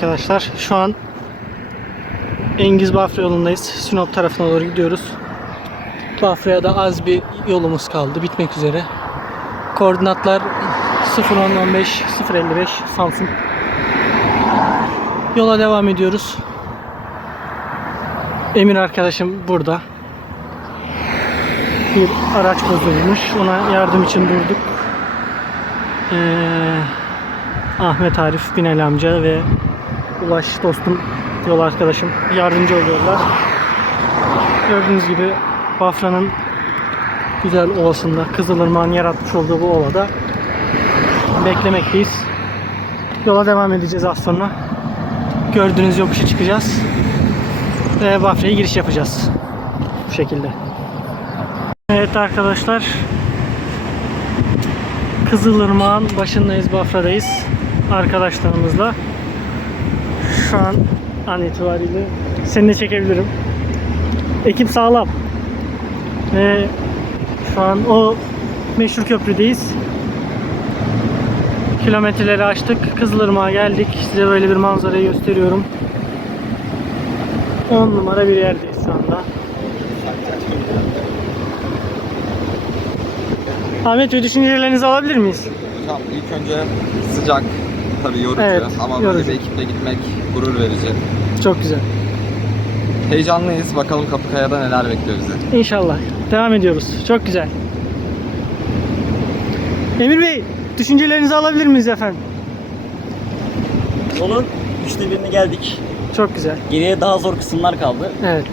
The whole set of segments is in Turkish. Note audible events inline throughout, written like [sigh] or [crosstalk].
Arkadaşlar şu an Engiz Bafra yolundayız. Sinop tarafına doğru gidiyoruz. Bafra'ya da az bir yolumuz kaldı. Bitmek üzere. Koordinatlar 0115 055 Samsun. Yola devam ediyoruz. Emir arkadaşım burada. Bir araç bozulmuş. Ona yardım için durduk. Ee, Ahmet Arif Binel amca ve Ulaş dostum, yol arkadaşım yardımcı oluyorlar. Gördüğünüz gibi Bafra'nın güzel ovasında, Kızılırmak'ın yaratmış olduğu bu ovada beklemekteyiz. Yola devam edeceğiz az sonra. Gördüğünüz yokuşa çıkacağız. Ve Bafra'ya giriş yapacağız. Bu şekilde. Evet arkadaşlar. Kızılırmak'ın başındayız, Bafra'dayız. Arkadaşlarımızla. Şu an an itibariyle seni de çekebilirim. Ekip sağlam. Ve şu an o meşhur köprüdeyiz. Kilometreleri açtık. Kızılırmak'a geldik. Size böyle bir manzarayı gösteriyorum. 10 numara bir yerdeyiz şu anda. Ahmet Bey düşüncelerinizi alabilir miyiz? Hocam ilk önce sıcak, tabii yorucu Evet, ama yorucu. böyle bir ekiple gitmek gurur verici. Çok güzel. Heyecanlıyız. Bakalım Kapıkaya'da neler bekliyor bizi. İnşallah. Devam ediyoruz. Çok güzel. Emir Bey, düşüncelerinizi alabilir miyiz efendim? Yolun üçte birine geldik. Çok güzel. Geriye daha zor kısımlar kaldı. Evet.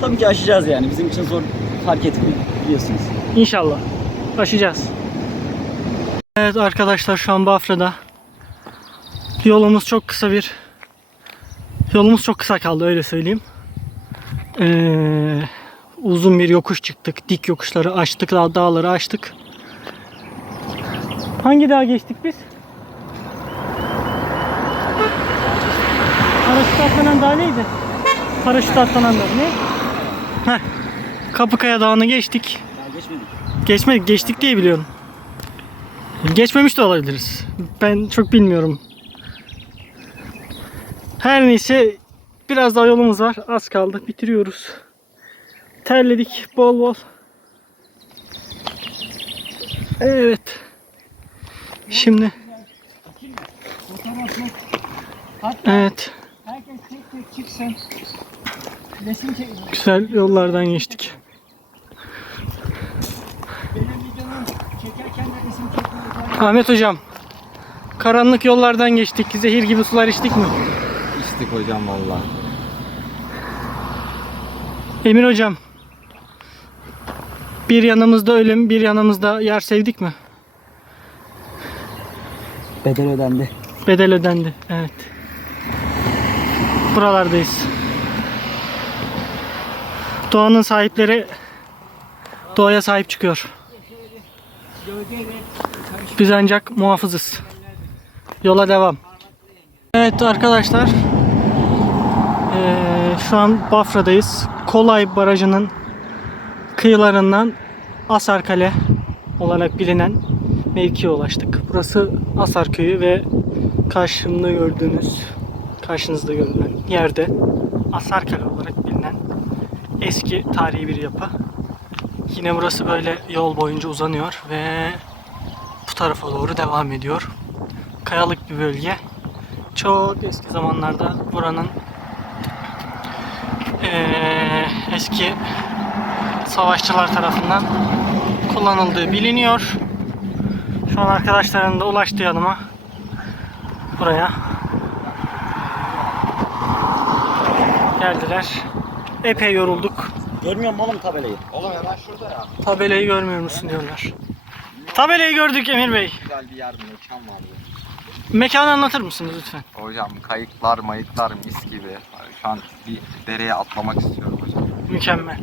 Tabii ki aşacağız yani. Bizim için zor fark etmiyor biliyorsunuz. İnşallah. Aşacağız. Evet arkadaşlar şu an Bafra'da. Yolumuz çok kısa bir yolumuz çok kısa kaldı öyle söyleyeyim. Ee, uzun bir yokuş çıktık. Dik yokuşları açtık. dağ- Dağları açtık. Hangi dağa geçtik biz? Paraşüt atlanan dağ neydi? Paraşüt atlanan dağ ne? Heh. Kapıkaya Dağı'nı geçtik. Daha geçmedik. Geçmedik, geçtik diye biliyorum. Geçmemiş de olabiliriz. Ben çok bilmiyorum. Her neyse biraz daha yolumuz var. Az kaldı. Bitiriyoruz. Terledik bol bol. Evet. Şimdi Evet. Güzel yollardan geçtik. Ahmet hocam. Karanlık yollardan geçtik. Zehir gibi sular içtik mi? İçtik hocam valla. Emir hocam. Bir yanımızda ölüm, bir yanımızda yer sevdik mi? Bedel ödendi. Bedel ödendi. Evet. Buralardayız. Doğanın sahipleri doğaya sahip çıkıyor. Biz ancak muhafızız. Yola devam. Evet arkadaşlar. Ee, şu an Bafra'dayız. Kolay Barajı'nın kıyılarından Asarkale olarak bilinen mevkiye ulaştık. Burası Asar Köyü ve karşımda gördüğünüz, karşınızda görünen yerde Asarkale olarak bilinen eski tarihi bir yapı. Yine burası böyle yol boyunca uzanıyor ve bu tarafa doğru devam ediyor. Kayalık bir bölge. Çok eski zamanlarda buranın eee, eski savaşçılar tarafından kullanıldığı biliniyor. Şu an arkadaşların da ulaştı yanıma. Buraya. Geldiler. Epey yorulduk. Görmüyor musun oğlum tabelayı? Oğlum hemen şurada ya. Tabelayı görmüyor musun diyorlar. Tabelayı gördük Emir Bey. Güzel bir yer mekan vardı. Mekanı anlatır mısınız lütfen? Hocam kayıklar mayıklar mis gibi. Şu an bir dereye atlamak istiyorum hocam. Mükemmel.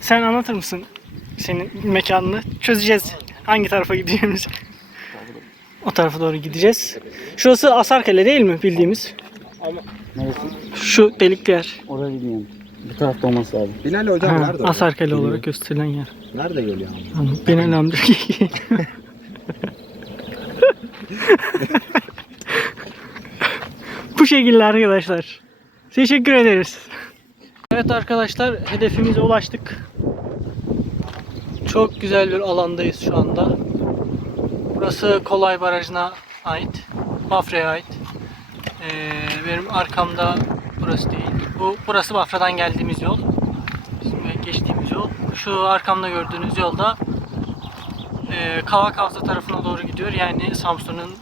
Sen anlatır mısın senin mekanını? Çözeceğiz hangi tarafa gideceğimizi. O tarafa doğru gideceğiz. Şurası Asarkale değil mi bildiğimiz? Neresi? Şu delikli yer. Oraya bilmiyorum. Bu tarafta olması lazım. Bilal hocam Ha, nerede? Asarkale olarak gösterilen yer. Nerede geliyor? Benim amca. [laughs] şekilde arkadaşlar. Teşekkür ederiz. Evet arkadaşlar hedefimize ulaştık. Çok güzel bir alandayız şu anda. Burası Kolay Barajı'na ait. Bafra'ya ait. Ee, benim arkamda burası değil. Bu burası Bafra'dan geldiğimiz yol. Bizim geçtiğimiz yol. Şu arkamda gördüğünüz yolda e, Kavak Havza tarafına doğru gidiyor. Yani Samsun'un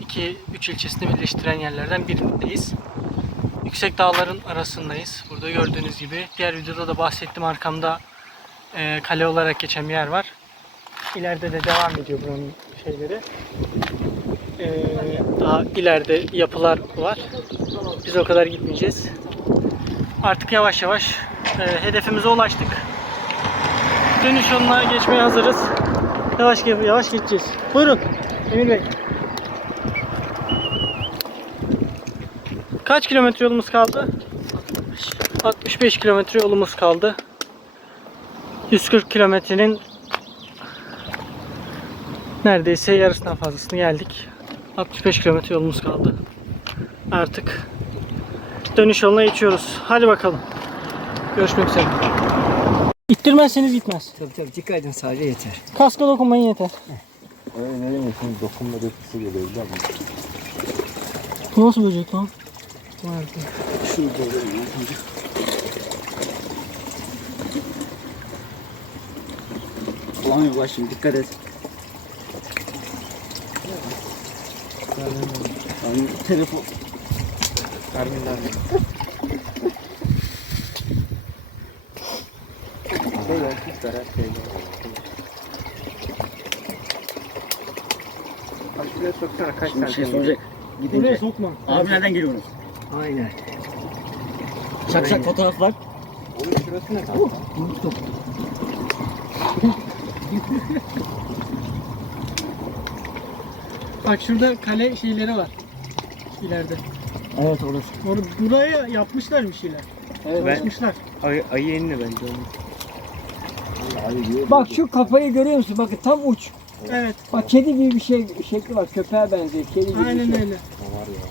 2-3 ilçesini birleştiren yerlerden birindeyiz. Yüksek dağların arasındayız. Burada gördüğünüz gibi. Diğer videoda da bahsettim arkamda e, kale olarak geçen bir yer var. İleride de devam ediyor buranın şeyleri. E, daha ileride yapılar var. Biz o kadar gitmeyeceğiz. Artık yavaş yavaş e, hedefimize ulaştık. Dönüş yoluna geçmeye hazırız. Yavaş yavaş gideceğiz. Buyurun Emir Bey. Kaç kilometre yolumuz kaldı? 65 kilometre yolumuz kaldı. 140 kilometrenin neredeyse yarısından fazlasını geldik. 65 kilometre yolumuz kaldı. Artık dönüş yoluna geçiyoruz. Hadi bakalım. Görüşmek üzere. İttirmezseniz gitmez. Tabii tabii dikkat edin sadece yeter. Kaska dokunmayın yeter. Öyle ne demek şimdi dokunma etkisi geliyor biliyor musun? Bu nasıl böcek lan? Şunu doldurayım ya. Bulamıyor bak şimdi dikkat et. Yani telefon. Böyle şey Bak şuraya soksana kaç Şimdi bir şey. Buraya sokma. Abi nereden geliyorsunuz? Aynen. Çak çak fotoğraflar. Onun şurası ne kanka? [laughs] Bak şurada kale şeyleri var. İleride. Evet orası. Or buraya yapmışlar bir şeyler. Evet. Çalışmışlar. Ayı, ayı enli bence. Bak şu kafayı görüyor musun? Bakın tam uç. Evet. Bak kedi gibi bir şey şekli var. Köpeğe benziyor. Kedi gibi bir Aynen şey. öyle. Var ya.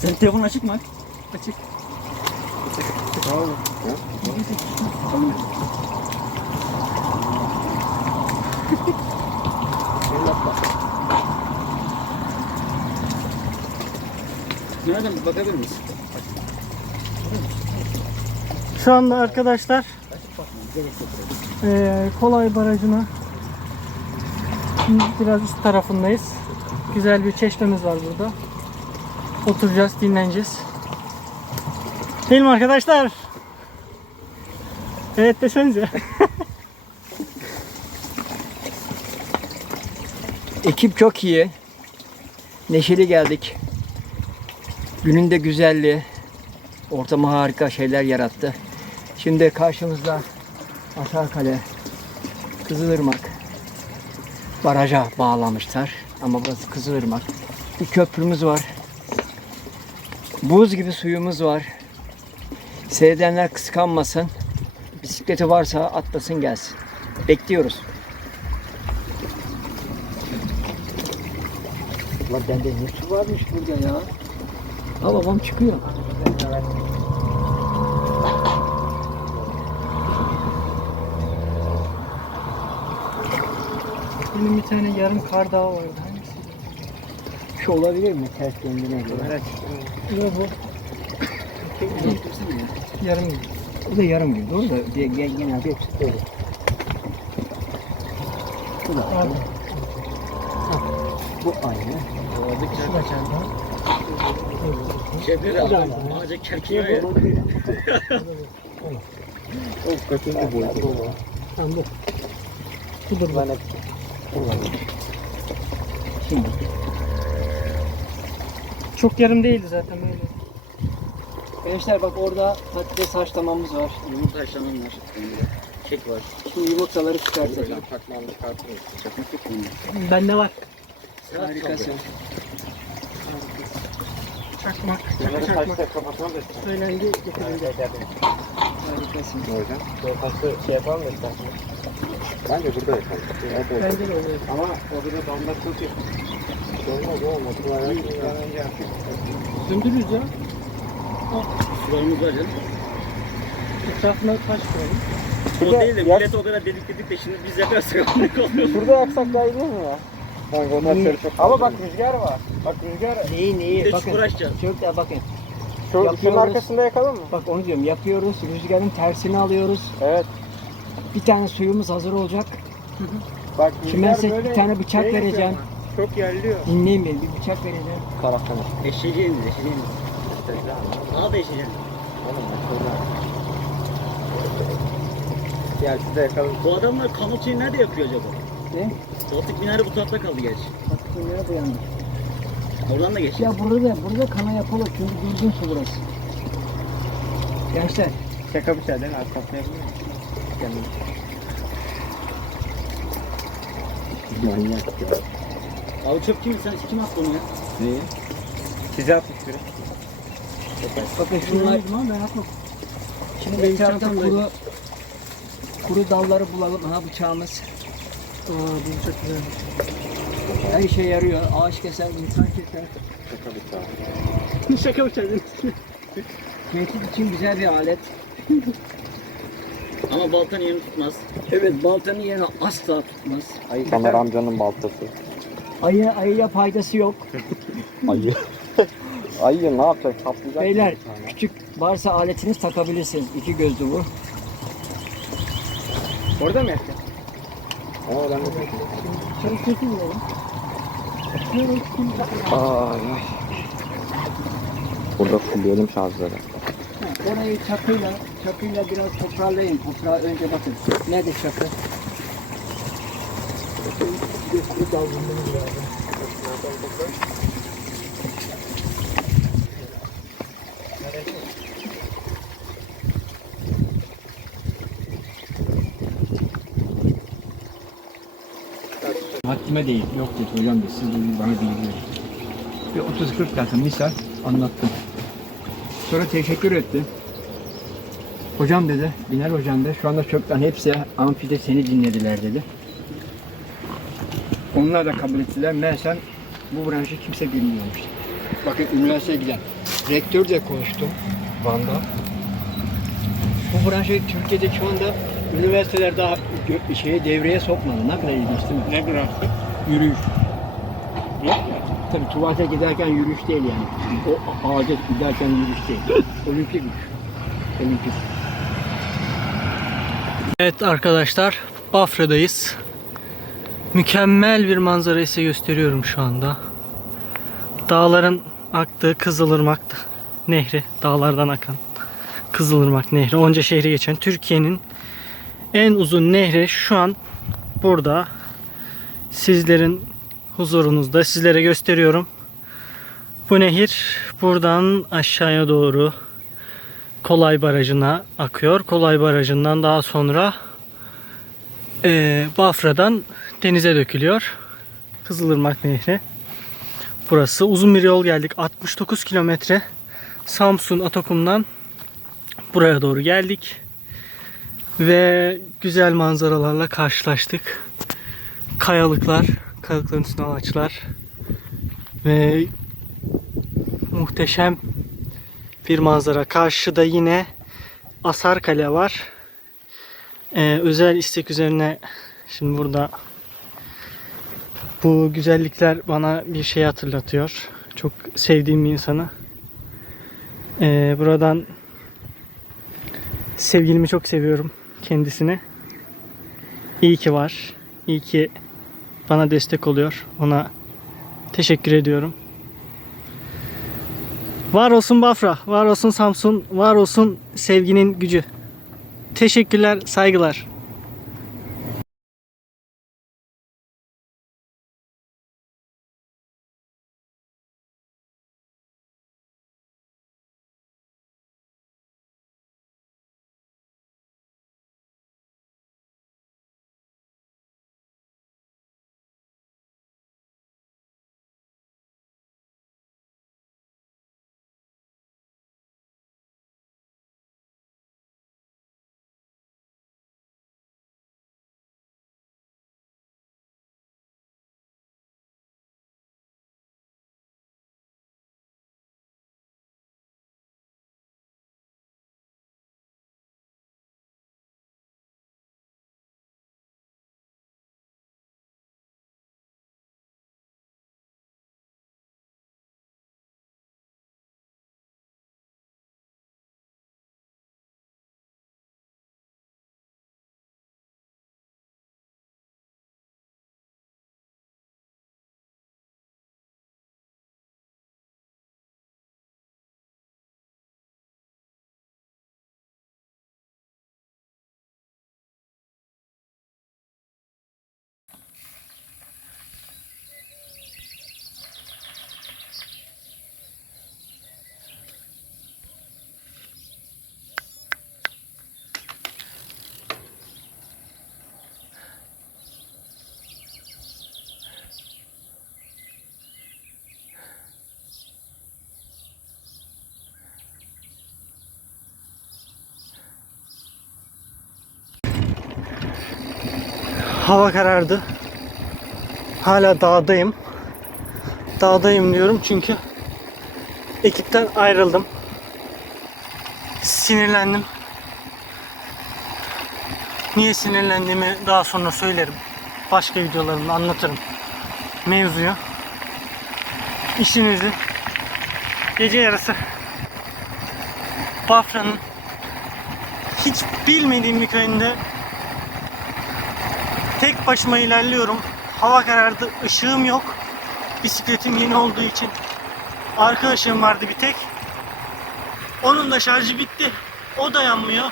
Senin telefonun açık mı? Açık. Nereden bakabilir miyiz? Şu anda arkadaşlar eee, Kolay Barajı'na biraz üst tarafındayız. Güzel bir çeşmemiz var burada. Oturacağız, dinleneceğiz. Değil mi arkadaşlar? Evet desenize. [laughs] Ekip çok iyi. Neşeli geldik. Günün de güzelliği. Ortamı harika şeyler yarattı. Şimdi karşımızda Asarkale, Kızılırmak baraja bağlamışlar. Ama burası Kızılırmak. Bir köprümüz var. Buz gibi suyumuz var. Seyredenler kıskanmasın. Bisikleti varsa atlasın gelsin. Bekliyoruz. Ulan bende ne su varmış burada ya. Ha babam çıkıyor. Benim bir tane yarım kar dağı vardı. Hangisi? Şu olabilir mi ters kendine göre? Ne bu? Yarım gibi. Bu da yarım gibi. Doğru da ge- genelde hepsi böyle. Bu da aynı. Bu aynı. Şu da dağı. Şeyleri abi. Ağaca kerkiyor ya. [laughs] O kaçıncı boyutu? Tamam bu. Budur bu. Şimdi Çok yarım değildi zaten böyle. gençler bak orada patates haşlamamız var. Yumurta haşlamam var. Kek var. Şimdi yumurtaları çıkartacağız. Böyle takmağını çıkartır mısın? Çakmak yok mu? Bende var. Harikasın. Çakmak. Çakmak çakmak. kapatalım da Söylendi getirildi. Harikasın. hocam. Taşı şey yapalım da. Bence burada yakalım. Bence de oluyor. Ama orada damla çok iyi. Olmaz olmaz. Döndürürüz ya. Sularımız var canım. Etrafına taş koyalım. O değil de millet o kadar dedik dedik de şimdi biz yakarsak [laughs] amına oluyor. Şurada yaksak daha iyi değil mi ya? Kanka onlar şöyle çok Ama bak rüzgar var. Bak rüzgar. Neyi Bir neyi? de Bakın. çukur açacağız. Çocuklar bakın. Şu şunun arkasında yakalım mı? Bak onu diyorum yapıyoruz. Rüzgarın tersini alıyoruz. Evet. Bir tane suyumuz hazır olacak. Bak Şimdi ben size bir tane bıçak vereceğim. Çok yerliyor. Dinleyin beni bir bıçak vereceğim. Taraftan. Eşeğeceğiniz eşeğeceğiniz. Daha da eşeğeceğiniz. Gel size yakalım. Bu adamlar kanotayı nerede yapıyor acaba? Ne? Batık minare bu tarafta kaldı gerçi. Bak nereye dayandı. Oradan da geç. Ya burada da burada kana yapılır çünkü durgun su burası. Gençler Şaka bir şey değil mi? Atlatmayabilir miyim? Manyak ya. Abi çöp kimin? Sen kim attı onu ya? Neyi? Size atmış biri. bakın şunlar ben atmam. şimdi çantamdaydı. kuru kuru dalları bulalım. Ha bıçağımız. Aa bu çok güzel. Her işe yarıyor. Ağaç keser, insan keser. Şaka şey. [laughs] Şaka bıçağı. Tehdit için güzel bir alet. [laughs] Ama baltanın yerini tutmaz. Evet baltanın yerine asla tutmaz. Tamer amcanın baltası. Ayı, ayıya faydası yok. [laughs] Ayı. [laughs] Ayı ne yapacak? Saplayacak Beyler küçük varsa aletiniz takabilirsiniz. İki gözlü bu. Orada mı yapacak? Ama oradan da Çabuk. Ay ay. Burada fulleyelim şarjları. Orayı çakıyla, çakıyla biraz toparlayın. Toprağa önce bakın. Nerede çakı? Kuru dal bulmamız lazım. Hakkime değil. Yok dedi hocam dedi. Siz bana bilgi verin. Bir 30-40 dakika misal anlattım. Sonra teşekkür etti. Hocam dedi, Binal hocam da şu anda çoktan hepsi amfide seni dinlediler dedi. Onlar da kabul ettiler. Meğersem bu branşı kimse bilmiyormuş. Bakın üniversiteye giden. Rektör de konuştu Van'da. Bu branşı Türkiye'de şu anda üniversiteler daha şeye devreye sokmadı. Ne kadar ilginç değil mi? Ne branşı? Yürüyüş. Tabii tuvalete giderken yürüyüş değil yani. O ağaca giderken yürüyüş değil. Olimpik. Olimpik. Evet arkadaşlar Bafra'dayız. Mükemmel bir manzarayı size gösteriyorum şu anda. Dağların aktığı Kızılırmak Nehri, dağlardan akan Kızılırmak Nehri, onca şehri geçen Türkiye'nin en uzun nehri şu an burada. Sizlerin huzurunuzda sizlere gösteriyorum. Bu nehir buradan aşağıya doğru Kolay Barajı'na akıyor. Kolay Barajı'ndan daha sonra eee, Bafra'dan denize dökülüyor. Kızılırmak Nehri. Burası uzun bir yol geldik. 69 kilometre Samsun Atakum'dan buraya doğru geldik. Ve güzel manzaralarla karşılaştık. Kayalıklar, kayalıkların üstüne ağaçlar ve muhteşem bir manzara. Karşıda yine Asar Kale var. Ee, özel istek üzerine şimdi burada bu güzellikler bana bir şey hatırlatıyor. Çok sevdiğim bir insanı. Ee, buradan sevgilimi çok seviyorum kendisini. İyi ki var. İyi ki bana destek oluyor. Ona teşekkür ediyorum. Var olsun Bafra, var olsun Samsun, var olsun sevginin gücü. Teşekkürler, saygılar. Hava karardı. Hala dağdayım. Dağdayım diyorum çünkü ekipten ayrıldım. Sinirlendim. Niye sinirlendiğimi daha sonra söylerim. Başka videolarımda anlatırım mevzuyu. İşinizi gece yarısı Bafra'nın hiç bilmediğim bir köyünde tek başıma ilerliyorum. Hava karardı, ışığım yok. Bisikletim yeni olduğu için arka ışığım vardı bir tek. Onun da şarjı bitti. O da yanmıyor.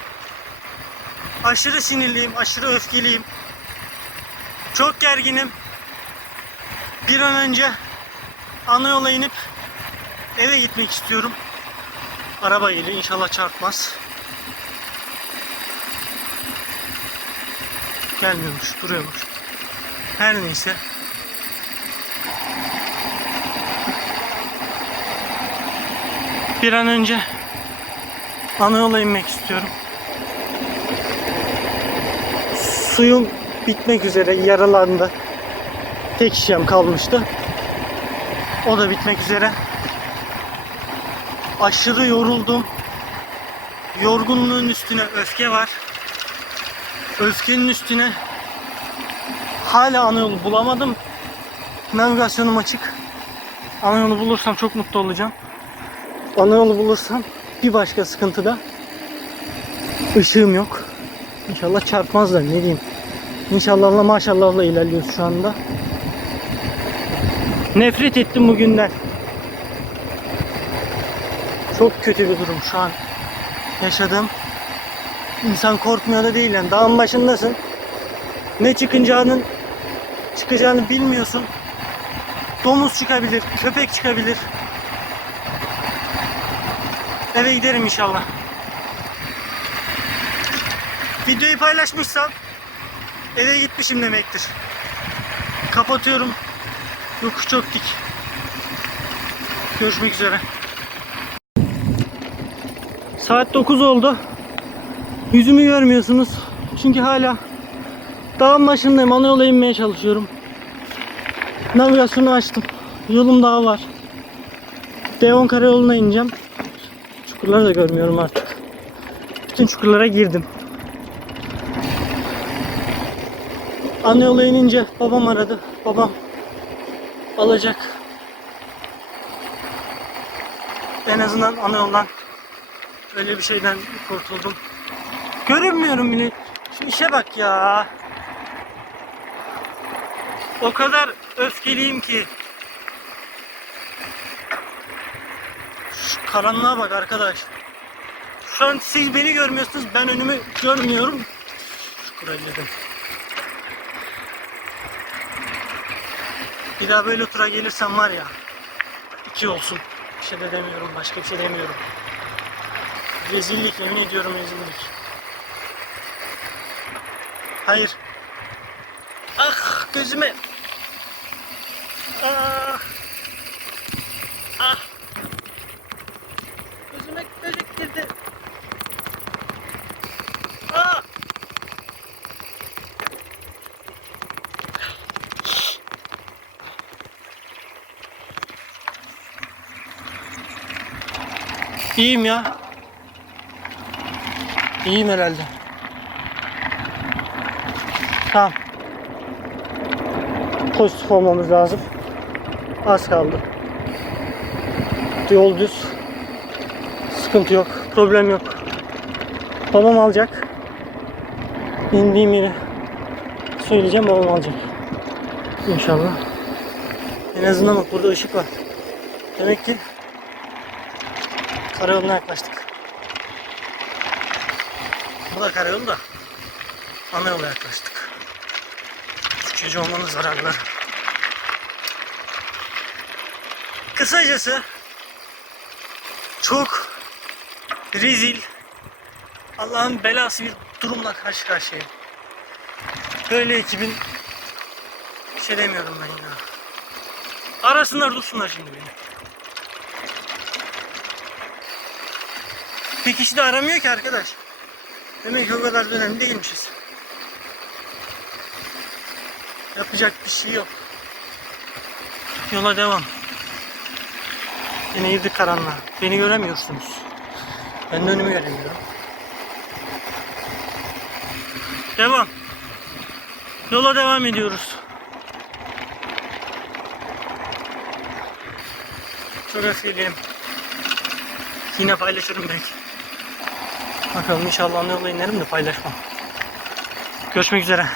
Aşırı sinirliyim, aşırı öfkeliyim. Çok gerginim. Bir an önce ana yola inip eve gitmek istiyorum. Araba geliyor inşallah çarpmaz. Gelmiyormuş, duruyormuş. Her neyse. Bir an önce ana yola inmek istiyorum. Suyum bitmek üzere yaralandı. Tek şişem kalmıştı. O da bitmek üzere. Aşırı yoruldum. Yorgunluğun üstüne öfke var. Öfkenin üstüne hala ana yolu bulamadım. Navigasyonum açık. Ana yolu bulursam çok mutlu olacağım. Ana yolu bulursam bir başka sıkıntı da ışığım yok. İnşallah çarpmazlar ne diyeyim. İnşallahla maşallahla ilerliyoruz şu anda. Nefret ettim bugünden. Çok kötü bir durum şu an yaşadığım. İnsan korkmuyor da değil yani. Dağın başındasın. Ne çıkacağının çıkacağını bilmiyorsun. Domuz çıkabilir, köpek çıkabilir. Eve giderim inşallah. Videoyu paylaşmışsam eve gitmişim demektir. Kapatıyorum. Yokuş çok dik. Görüşmek üzere. Saat 9 oldu. Yüzümü görmüyorsunuz. Çünkü hala dağın başındayım. Ana yola inmeye çalışıyorum. Navigasyonu açtım. Yolum daha var. D10 karayoluna ineceğim. Çukurları da görmüyorum artık. Bütün çukurlara girdim. Ana yola inince babam aradı. Babam alacak. En azından ana yoldan öyle bir şeyden kurtuldum. Görünmüyorum bile. Şu işe bak ya. O kadar öfkeliyim ki. Şu karanlığa bak arkadaş. Şu an siz beni görmüyorsunuz. Ben önümü görmüyorum. Şükür halledim. Bir daha böyle tura gelirsem var ya. iki olsun. Bir şey de demiyorum. Başka bir şey demiyorum. Rezillik yemin ediyorum rezillik. Hayır. Ah gözüme. Ah. Ah. Gözüme gözük girdi. Ah. İyiyim ya. İyiyim herhalde. Tamam. Pozitif olmamız lazım. Az kaldı. Yol düz. Sıkıntı yok. Problem yok. Babam alacak. İndiğim yeri söyleyeceğim babam alacak. İnşallah. En azından bak burada ışık var. Demek ki karayoluna yaklaştık. Bu da karayolu da ana yola yaklaştık. Gece olmanın zararları. Kısacası çok rezil Allah'ın belası bir durumla karşı karşıyayım. Böyle ekibin bir şey demiyorum ben ya. Arasınlar dursunlar şimdi beni. Bir kişi de aramıyor ki arkadaş. Demek ki o kadar da önemli değilmişiz. Yapacak bir şey yok. Yola devam. Yine girdik karanlığa. Beni göremiyorsunuz. Ben de önümü göremiyorum. Devam. Yola devam ediyoruz. Çok öfkeliyim. Yine paylaşırım belki. Bakalım inşallah yola inerim de paylaşmam. Görüşmek üzere.